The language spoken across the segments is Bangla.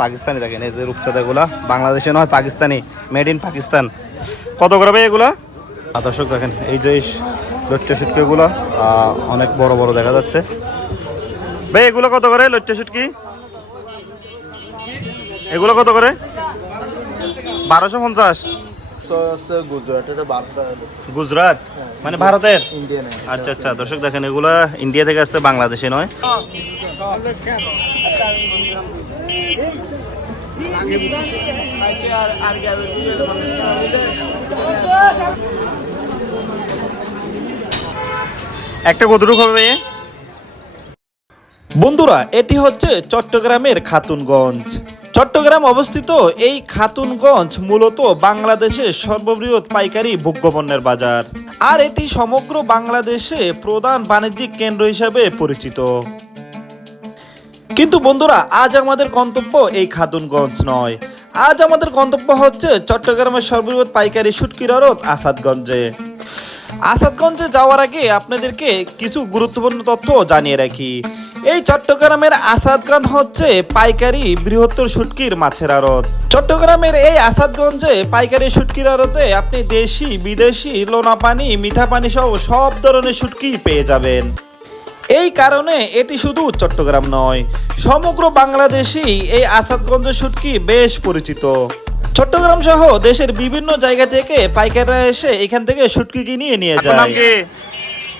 পাকিস্তানি দেখেন, এই যে রূপচাঁদাগুলা বাংলাদেশে নয়, পাকিস্তানি, মেড ইন পাকিস্তান। কত করে ভাই এগুলা? দর্শক দেখেন, এই যে লট্টা শুটকিগুলো অনেক বড় বড় দেখা যাচ্ছে। ভাই এগুলো কত করে লট্টা শুটকি? এগুলো কত করে? 1250। গুজরাট মানে ভারতের? আচ্ছা আচ্ছা, দর্শক দেখেন এগুলা ইন্ডিয়া থেকে আসছে, বাংলাদেশে নয়। একটা কতটুকু হবে ভাই? বন্ধুরা, এটি হচ্ছে চট্টগ্রামের খাতুনগঞ্জ। চট্টগ্রাম অবস্থিত এই খাতুনগঞ্জ মূলত বাংলাদেশের সর্ববৃহৎ পাইকারি ভোগ্যপণ্যের বাজার, আর এটি সমগ্র বাংলাদেশে প্রধান বাণিজ্যিক কেন্দ্র হিসেবে পরিচিত। কিন্তু বন্ধুরা, আজ আমাদের গন্তব্য এই খাতুনগঞ্জ নয়। আজ আমাদের গন্তব্য হচ্ছে চট্টগ্রামের সর্ববৃহৎ পাইকারি শুটকির আড়ত আসাদগঞ্জে। আসাদগঞ্জে যাওয়ার আগে আপনাদেরকে কিছু গুরুত্বপূর্ণ তথ্য জানিয়ে রাখি। এই চট্টগ্রামের আসাদগঞ্জ হচ্ছে পাইকারি বৃহত্তর শুটকির মাছের আড়ত। চট্টগ্রামের এই আসাদগঞ্জে পাইকারি শুটকির আড়তে আপনি দেশি, বিদেশি, লোনা পানি, মিঠা পানি সহ সব ধরনের শুটকি পেয়ে যাবেন। এই কারণে এটি শুধু চট্টগ্রাম নয়, সমগ্র বাংলাদেশেই এই আসাদগঞ্জের শুটকি বেশ পরিচিত। চট্টগ্রাম সহ দেশের বিভিন্ন জায়গা থেকে পাইকাররা এসে এখান থেকে শুটকি কিনে নিয়ে যায়। নাম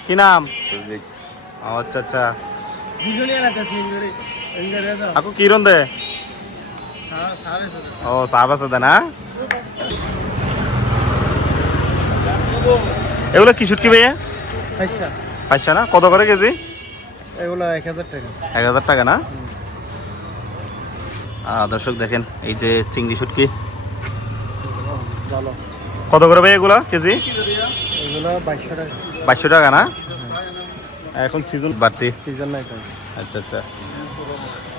কি নাম? আচ্ছা আচ্ছা, আপু কি রন্দে? ও সাহাব আছে না? এগুলো কি শুটকি ভাইয়া? পাঁচশা না? কত করে কেজি? এগুলো 1000 টাকা। 1000 টাকা না? দর্শক দেখেন, এই যে চিংড়ি শুটকি কত করে ভাই এগুলা কেজি? এগুলো 2200 টাকা। 2200 টাকা না? এখন সিজন বাড়তি, সিজন নাই তাই। আচ্ছা আচ্ছা।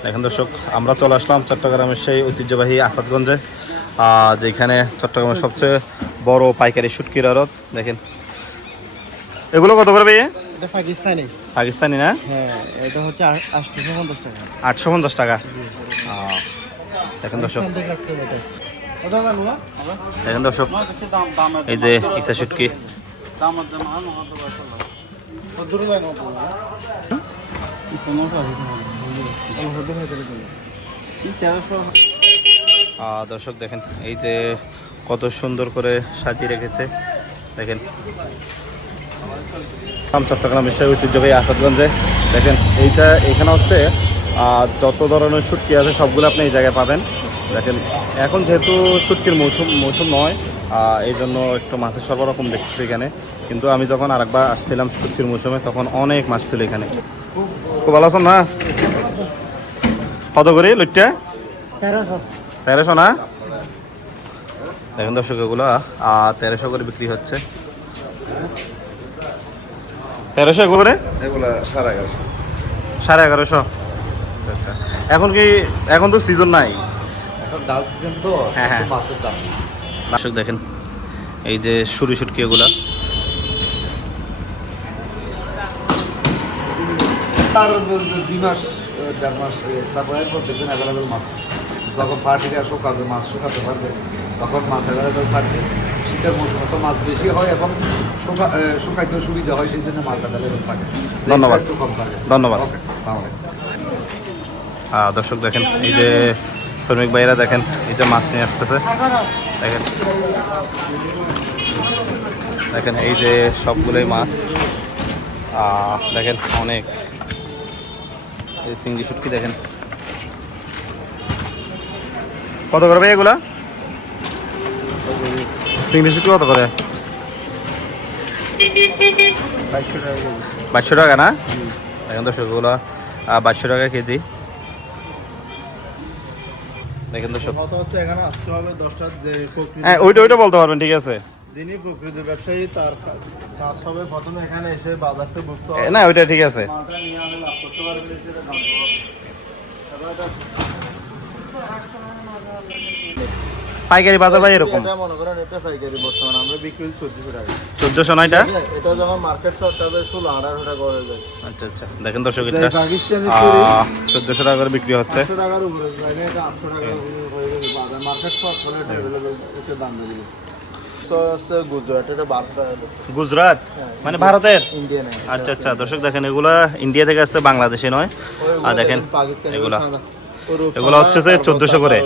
দেখেন দর্শক, আমরা চলে আসলাম চট্টগ্রামের সেই ঐতিহ্যবাহী আসাদগঞ্জে, যেখানে চট্টগ্রামের সবচেয়ে বড় পাইকারি শুটকির আড়ত। দেখেন এগুলো কত করে ভাইয়া? এটা পাকিস্তানি। পাকিস্তানি না? হ্যাঁ, এটা হচ্ছে 850 টাকা। 850 টাকা। দেখেন দর্শক, দেখেন দর্শক, এই যে ইসা শুটকি। দর্শক দেখেন, এই যে কত সুন্দর করে সাজিয়ে রেখেছে। দেখেন চট্টগ্রামের সেই ঐতিহ্যবাহী আসাদগঞ্জে। দেখেন এইটা, এখানে হচ্ছে যত ধরনের শুটকি আছে সবগুলো আপনি এই জায়গায় পাবেন। দেখেন এখন যেহেতু শুটকির মৌসুম নয়, এই জন্য একটু মাছের সরবরাহ কম দেখছি এখানে। কিন্তু আমি যখন আরেকবার আসছিলাম শুটকির মৌসুমে, তখন অনেক মাছ ছিল এখানে। খুব ভালো আছেন না? কত করে লইটটা? 1300 না? দেখেন দর্শক, এগুলো 1300 করে বিক্রি হচ্ছে। 1300 করে? এগুলা 1150। 1150। আচ্ছা, এখন কি, এখন তো সিজন নাই, এখন ডাল সিজন তো। হ্যাঁ হ্যাঁ, মাছের দাম। দর্শক দেখেন, এই যে সুরি শুটকি এগুলা। তার 2 মাস 1.5 মাস তারপরে এরপর দেখবেন অ্যাভেলেবেল মাছ। যখন পার্টিরা শুকাবে, মাছ শুকাতে পারবে, তখন মাছ অ্যাভেলেবেল থাকবে। শীতের মৌসুমে তো মাছ বেশি হয় এবং শুকাইতেও সুবিধা হয়, সেই জন্য মাছ অ্যাভেলেবেল থাকে। ধন্যবাদ, একটু কম থাকে। ধন্যবাদ। ওকে, তাহলে দর্শক দেখেন, এই যে শ্রমিক ভাইয়েরা দেখেন, এই যে মাছ নিয়ে আসতেছে। দেখেন দেখেন, এই যে সবগুলোই মাছ। দেখেন অনেক, এই চিংড়ি শুটকি দেখেন কত করে ভাই এগুলা? চিংড়ি শুটকি কত করে? 2200 টাকা না? দেখেন দর্শক, এগুলো 2200 টাকা কেজি। দেখেন দর্শক, এখানে আসতে হবে 10টা। হ্যাঁ ওইটা বলতে পারবেন, ঠিক আছে। যিনি প্রকৃত ব্যবসায়ী, তার কাজ হবে প্রথমে এখানে এসে বাজারটা বুঝতে হবে। না ওইটা ঠিক আছে। মালটা নিয়ে আমি লাভ করতে পারবেন, সেটা জানতে হবে। পাইকারি বাজার ভাই এরকম এটা মনে করেন এটা পাইকারি বর্তমানে আমরা বিক্রি করি 1400 টাকা। 1400 না এটা? এটা যখন মার্কেট শর্ট হবে 1600 টাকা হয়ে যায়। আচ্ছা আচ্ছা, দেখেন দর্শক এটা পাকিস্তানি চুরি 1400 টাকা করে বিক্রি হচ্ছে। 800 টাকার উপরে যায় না, এটা 800 টাকা হয়ে যাবে বাজার মার্কেট শর্ট হলে এটা अवेलेबल এটা দাম দেবে। তো হচ্ছে গুজরাট, এটা বার্তা গুজরাট মানে ভারতের? ইন্ডিয়ান। আচ্ছা আচ্ছা দর্শক দেখেন এগুলা ইন্ডিয়া থেকে আসছে, বাংলাদেশে নয়। আর দেখেন এগুলা এগুলো হচ্ছে যে 1400 করে।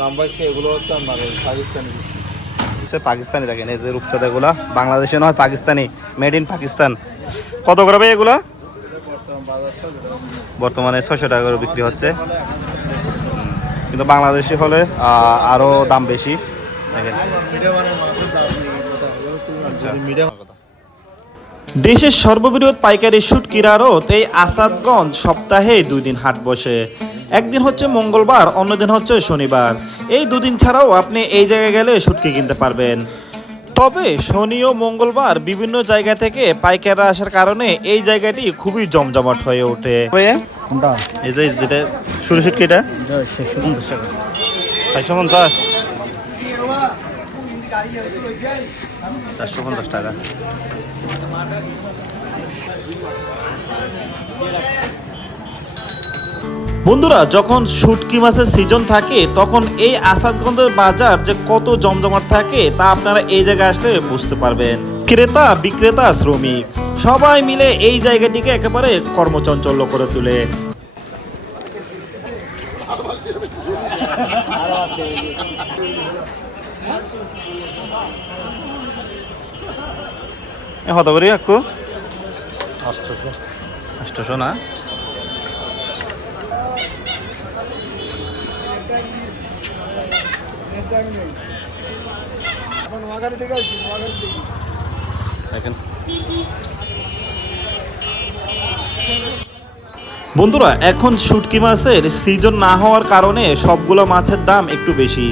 রামবাই এগুলো হচ্ছে আমার পাকিস্তানি হচ্ছে পাকিস্তানি, দেখেন এই যে রূপচাঁদা এগুলা বাংলাদেশে নয়, পাকিস্তানি, মেড ইন পাকিস্তান। কত করে ভাই এগুলা? বর্তমানে 600 টাকা করে বিক্রি হচ্ছে, কিন্তু বাংলাদেশি হলে আরো দাম বেশি। দেখেন দেশের সর্ববৃহৎ পাইকারি শুটকির আড়ত এই আসাদগঞ্জ সপ্তাহে 2 দিন হাট বসে। একদিন হচ্ছে মঙ্গলবার, অন্যদিন হচ্ছে শনিবার। এই 2 দিন ছাড়াও আপনি এই জায়গায় গেলে শুটকি কিনতে পারবেন। তবে শনি ও মঙ্গলবার বিভিন্ন জায়গা থেকে পাইকাররা আসার কারণে এই জায়গাটি খুবই জমজমাট হয়ে ওঠে। এই যে যেটা শুরু শুটকি এটা 450 450 টাকা। বন্ধুরা, যখন শুটকি মাছের সিজন থাকে তখন এই আসাদগঞ্জের বাজার যে কত জমজমাট থাকে তা আপনারা এই জায়গায় আসলে বুঝতে পারবেন। ক্রেতা বিক্রেতা শ্রমিক সবাই মিলে এই জায়গাটিকে একেবারে কর্মচঞ্চল্য করে তোলে। কত করি একটু? 800 800 না? দেখেন বন্ধুরা, এখন শুটকি মাছের সিজন না হওয়ার কারণে সবগুলো মাছের দাম একটু বেশি।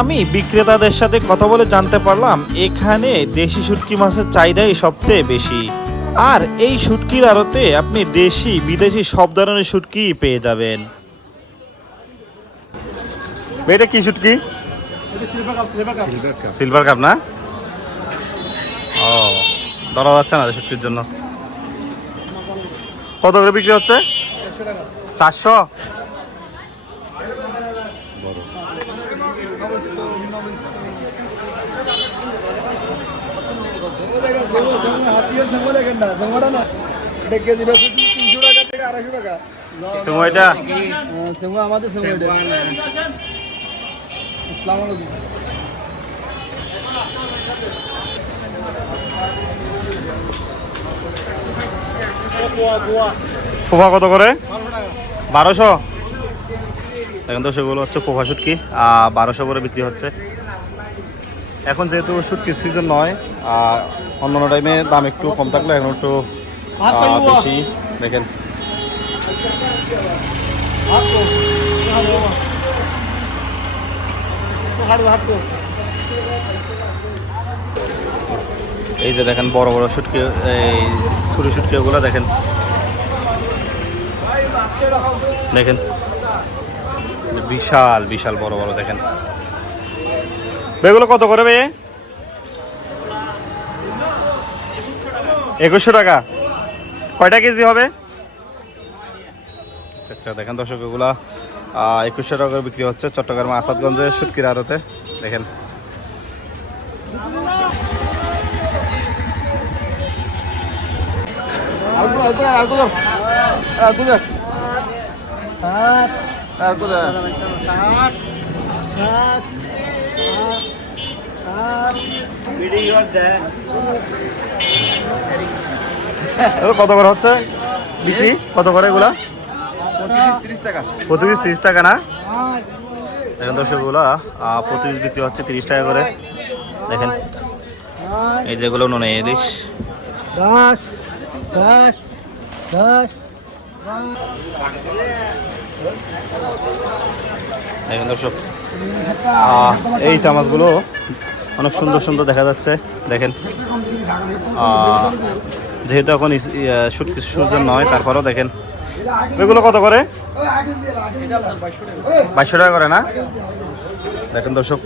আমি বিক্রেতাদের সাথে কথা বলে জানতে পারলাম এখানে দেশি শুটকি মাছের চাহিদাই সবচেয়ে বেশি। আর এই শুটকির আড়তে আপনি দেশি বিদেশি সব ধরনের শুটকি পেয়ে যাবেন। এটা কি শুটকি? সিলভার কাপ না? ও, ধরা যাচ্ছে না শুটকির জন্য। কত করে বিক্রি হচ্ছে? 400। সময়টা পোফা কত করে? 1200। এখন তো সেগুলো হচ্ছে পোফা শুটকি 1200 করে বিক্রি হচ্ছে। এখন যেহেতু শুটকির সিজন নয়, অন্যান্য টাইমে দাম একটু কম থাকলে এখন একটু বেশি। দেখেন এই যে দেখেন বড় বড় শুটকি, এই ছুরি শুটকি ওগুলো দেখেন দেখেন বিশাল বিশাল বড় বড়। দেখেন এগুলো কত করে ভাই? 2100 টাকা। কয়টা কেজি হবে? আচ্ছা দেখেন দর্শক এগুলা 2100 টাকা করে বিক্রি হচ্ছে চট্টগ্রাম আসাদগঞ্জের শুটকির আড়তে। দেখেন কত করে হচ্ছে বিক্রি? কত করে এগুলা? 30 টাকা না? দেখেন দর্শক এগুলা প্রতি বিক্রি হচ্ছে 30 টাকা করে। দেখেন এই যেগুলো নুন ইলিশ। দেখেন দর্শক এই চামচগুলো অনেক সুন্দর সুন্দর দেখা যাচ্ছে। দেখেন যেহেতু এখন শুটকি সিজন নয়, তারপরেও দেখেন এগুলো কত করে? 2200 টাকা করে না? দেখেন দর্শক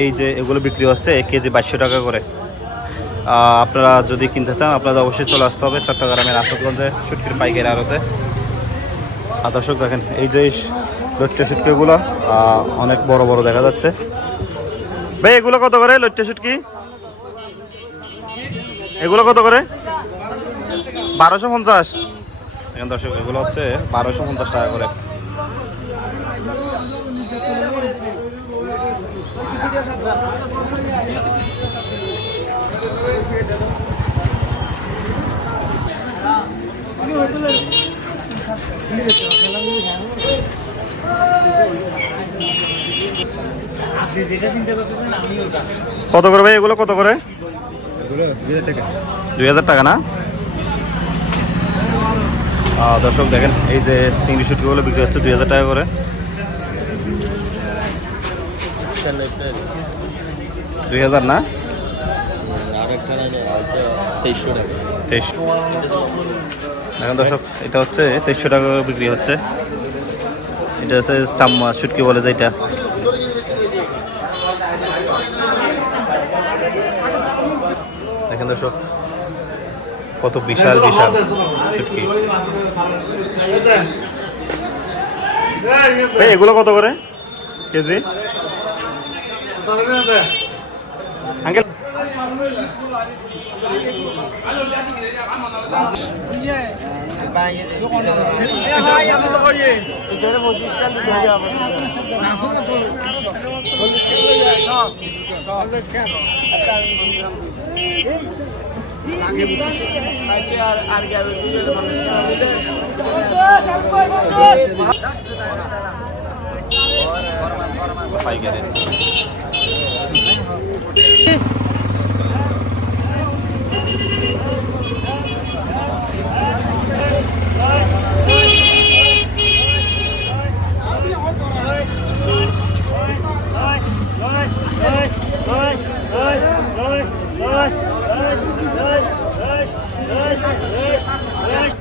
এই যে এগুলো বিক্রি হচ্ছে কেজি 2200 টাকা করে। আপনারা যদি কিনতে চান আপনাদের অবশ্যই চলে আসতে হবে চট্টগ্রামের আসাদগঞ্জে শুটকির পাইকারি আড়তে। আর দর্শক দেখেন এই যে লট্টে শুটকিগুলো অনেক বড় বড় দেখা যাচ্ছে। ভাই এগুলো কত করে লট্টে শুটকি? এগুলো কত করে? 1250। এখন দর্শক এগুলো হচ্ছে 1250 টাকা করে। কত করে ভাই এগুলো কত করে? 2000 টাকা না? দর্শক দেখেন এই যে চিংড়ি শুটকিগুলো বিক্রি হচ্ছে 2000 টাকা করে। 2000 না? 2300। এখন দর্শক এটা হচ্ছে 2300 টাকা করে বিক্রি হচ্ছে। এটা হচ্ছে চাম্মা শুটকি বলে যেটা। দেখেন দর্শক কত বিশাল বিশাল শুটকি। ভাই এগুলো কত করে কেজি? আঙ্কেল পাইকারি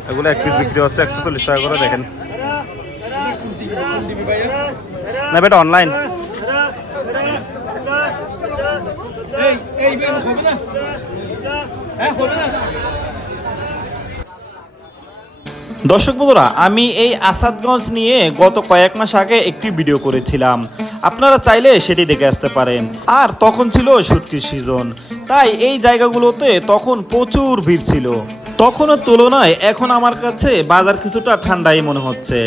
এগুলো এক পিস বিক্রি হচ্ছে 140 টাকা করে। দেখেন না বেটা অনলাইন। দর্শক বন্ধুরা, আমি এই আসাদগঞ্জ নিয়ে গত কয়েক মাস আগে একটি ভিডিও করেছিলাম, আপনারা চাইলে সেটি দেখে আসতে পারেন। আর তখন ছিল শুটকির সিজন, তাই এই জায়গাগুলোতে তখন প্রচুর ভিড় ছিল। তখনের তুলনায় এখন আমার কাছে বাজার কিছুটা ঠান্ডাই মনে হচ্ছে।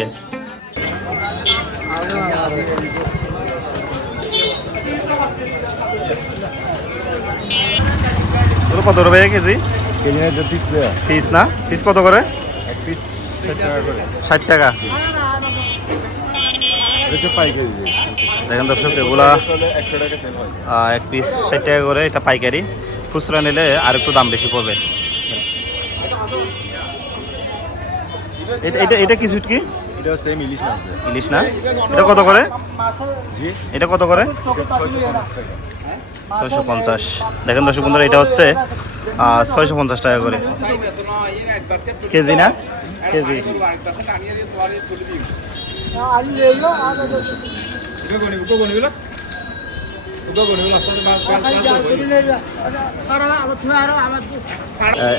কত করে কেজি? পিস না পিস কত করে? এক পিস 60 টাকা করে। 60 টাকা। এটা পাইকারি। দেখেন দর্শক এগুলা 100 টাকা সেল হয়। এক পিস 60 টাকা করে, এটা পাইকারি। খুচরা নিলে আর একটু দাম বেশি পড়বে। এটা এটা কি শুটকি? এটা সেম ইলিশ মাছ। ইলিশ না? এটা কত করে? জি এটা কত করে? 650 টাকা। 650। দেখেন দর্শক বন্ধুরা এটা হচ্ছে 650 টাকা করে কেজি না? কেজি।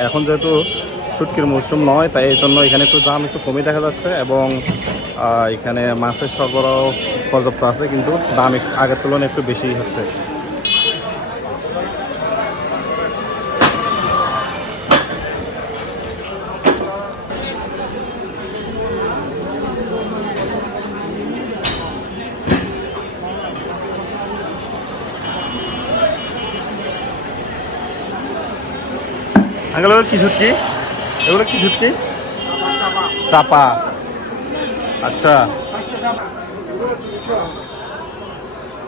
এখন যেহেতু শুটকির মৌসুম নয় তাই এই জন্য এখানে একটু দাম একটু কমে দেখা যাচ্ছে এবং এখানে মাছের সরবরাহ পর্যাপ্ত আছে, কিন্তু দাম আগের তুলনায় একটু বেশি হচ্ছে। এগুলো কি শুটকি? এগুলো কি শুটকি? চাপা। আচ্ছা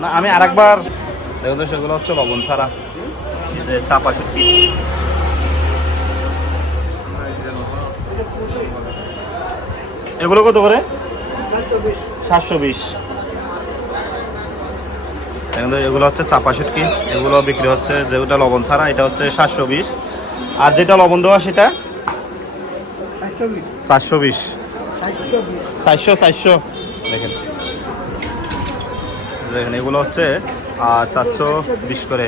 না আমি আরেকবার দেখুন তো, সেগুলো হচ্ছে লবণ ছাড়া, এই যে চাপা শুটকি। এগুলো কত করে? 720। দেখুন তো এগুলো হচ্ছে চাপা শুটকি, এগুলো বিক্রি হচ্ছে যেটা লবণ ছাড়া, এটা হচ্ছে 720। আর যেটা লবণ দেওয়া সেটা 420। 400 দেখেন দেখেন এগুলো হচ্ছে 420 করে।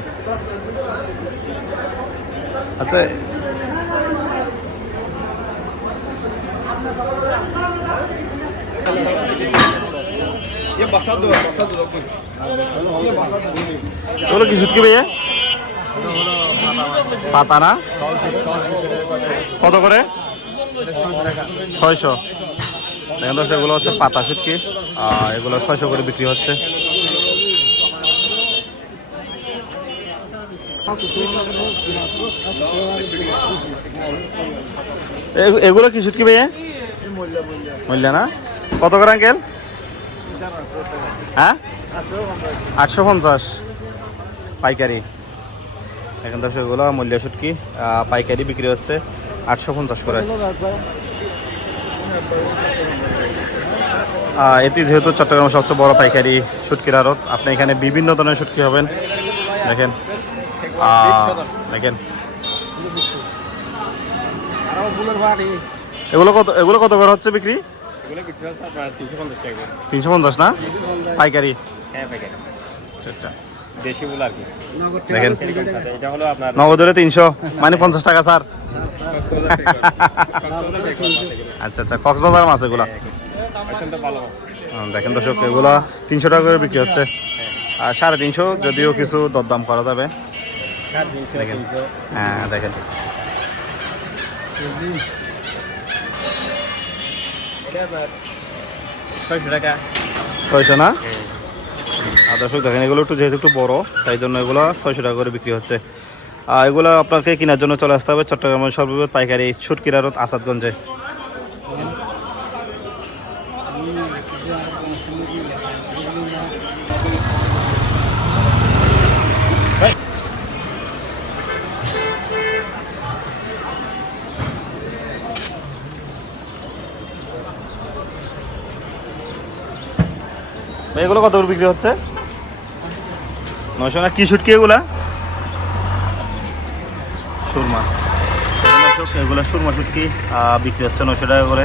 আচ্ছা এগুলো কি শুটকি ভাইয়া? পাতা না? কত করে? 600। দেখেন তো সেগুলো হচ্ছে পাতা শুটকি, এগুলো 600 করে বিক্রি হচ্ছে। এগুলো কি শুটকি ভাইয়া? মূল্য না? কত করে আঙ্কেল? হ্যাঁ 850 পাইকারি। এখন দর্শক এগুলো মূল্য শুটকি পাইকারি বিক্রি হচ্ছে 850 করে। এটি যেহেতু চট্টগ্রামের সবচেয়ে বড় পাইকারি শুটকির আড়ত, আপনি এখানে বিভিন্ন ধরনের শুটকি হবেন। দেখেন দেখেন এগুলো কত করে হচ্ছে বিক্রি? 350 না? পাইকারি? আচ্ছা দেখেন নগদ হলে 300 মানে 50 টাকা স্যার। আচ্ছা আচ্ছা, কক্সবাজার মাছ এগুলা। দেখেন দর্শক এগুলা 300 টাকা করে বিক্রি হচ্ছে, আর 350 যদিও কিছু দরদাম করা যাবে। দেখেন হ্যাঁ দেখেন 600 না? আর দর্শক দেখেন এগুলো একটু যেহেতু একটু বড়, তাই জন্য এগুলো 600 টাকা করে বিক্রি হচ্ছে। এগুলো আপনাকে কেনার জন্য চলে আসতে হবে চট্টগ্রামের সর্ববৃহৎ পাইকারি শুটকির আড়ত আসাদগঞ্জে। এগুলো কত করে বিক্রি হচ্ছে? 900 না? কি শুটকি এগুলা? সুরমা। এগুলো সুরমা শুটকি বিক্রি হচ্ছে 900 টাকা করে।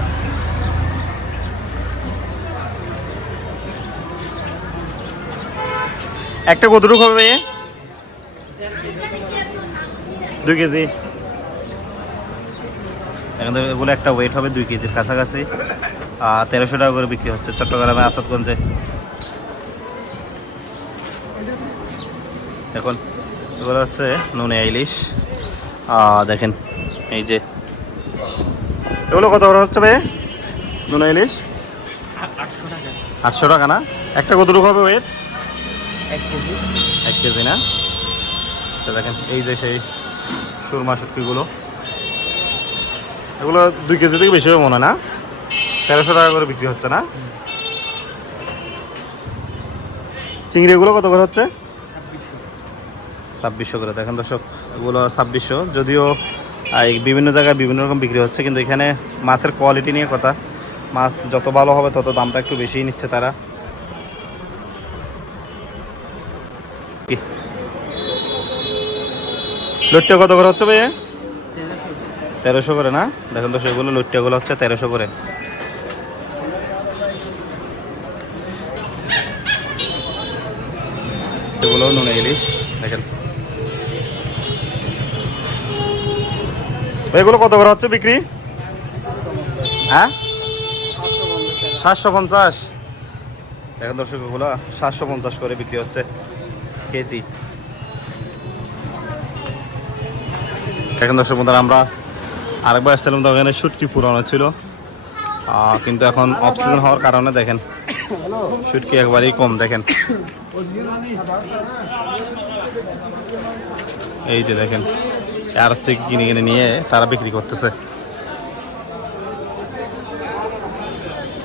একটা কতটুকু হবে ভাই? 2 কেজি। এখন এগুলো একটা ওয়েট হবে 2 কেজির কাছাকাছি। 1300 টাকা করে বিক্রি হচ্ছে চট্টগ্রামে আসাদগঞ্জে। এখন এগুলো হচ্ছে নুনে ইলিশ। দেখেন এই যে এগুলো কত করে হচ্ছে ভাই? নুনে ইলিশ 800 টাকা না? একটা কতটুকু হবে ওয়েট? 1 কেজি না? আচ্ছা দেখেন এই যে সেই সুরমা শুটকিগুলো, এগুলো 2 কেজি থেকে বেশি হবে মনে হয় না? 1300 টাকা করে বিক্রি হচ্ছে না? চিংড়িগুলো কত করে হচ্ছে? 2600 করে। দেখেন দর্শক এগুলো 2600, যদিও বিভিন্ন জায়গায় বিভিন্ন রকম বিক্রি হচ্ছে, কিন্তু এখানে মাছের কোয়ালিটি নিয়ে কথা। মাছ যত ভালো হবে তত দামটা একটু বেশিই নিচ্ছে তারা। লইট্টা কত করে হচ্ছে ভাইয়া? 1300 করে না? দেখেন দর্শক এগুলো লইট্টাগুলো হচ্ছে 1300 করে। এগুলো নুনে ইলিশ। দেখেন এগুলো কত করে হচ্ছে বিক্রি? হ্যাঁ 750। দেখেন দর্শক এগুলো 750 করে বিক্রি হচ্ছে কেজি। দেখেন দর্শক বন্ধুরা আমরা আরেকবার আসছিলাম, তো ওখানে শুটকি পুরানো ছিল, কিন্তু এখন অফ সিজন হওয়ার কারণে দেখেন শুটকি একবারেই কম। দেখেন এই যে দেখেন আর থেকে কিনে কিনে নিয়ে তারা বিক্রি করতেছে।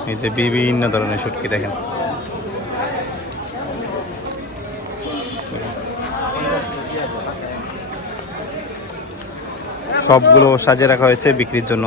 এই যে বিভিন্ন ধরনের শুটকি দেখেন। সবগুলো সাজিয়ে রাখা হয়েছে বিক্রির জন্য।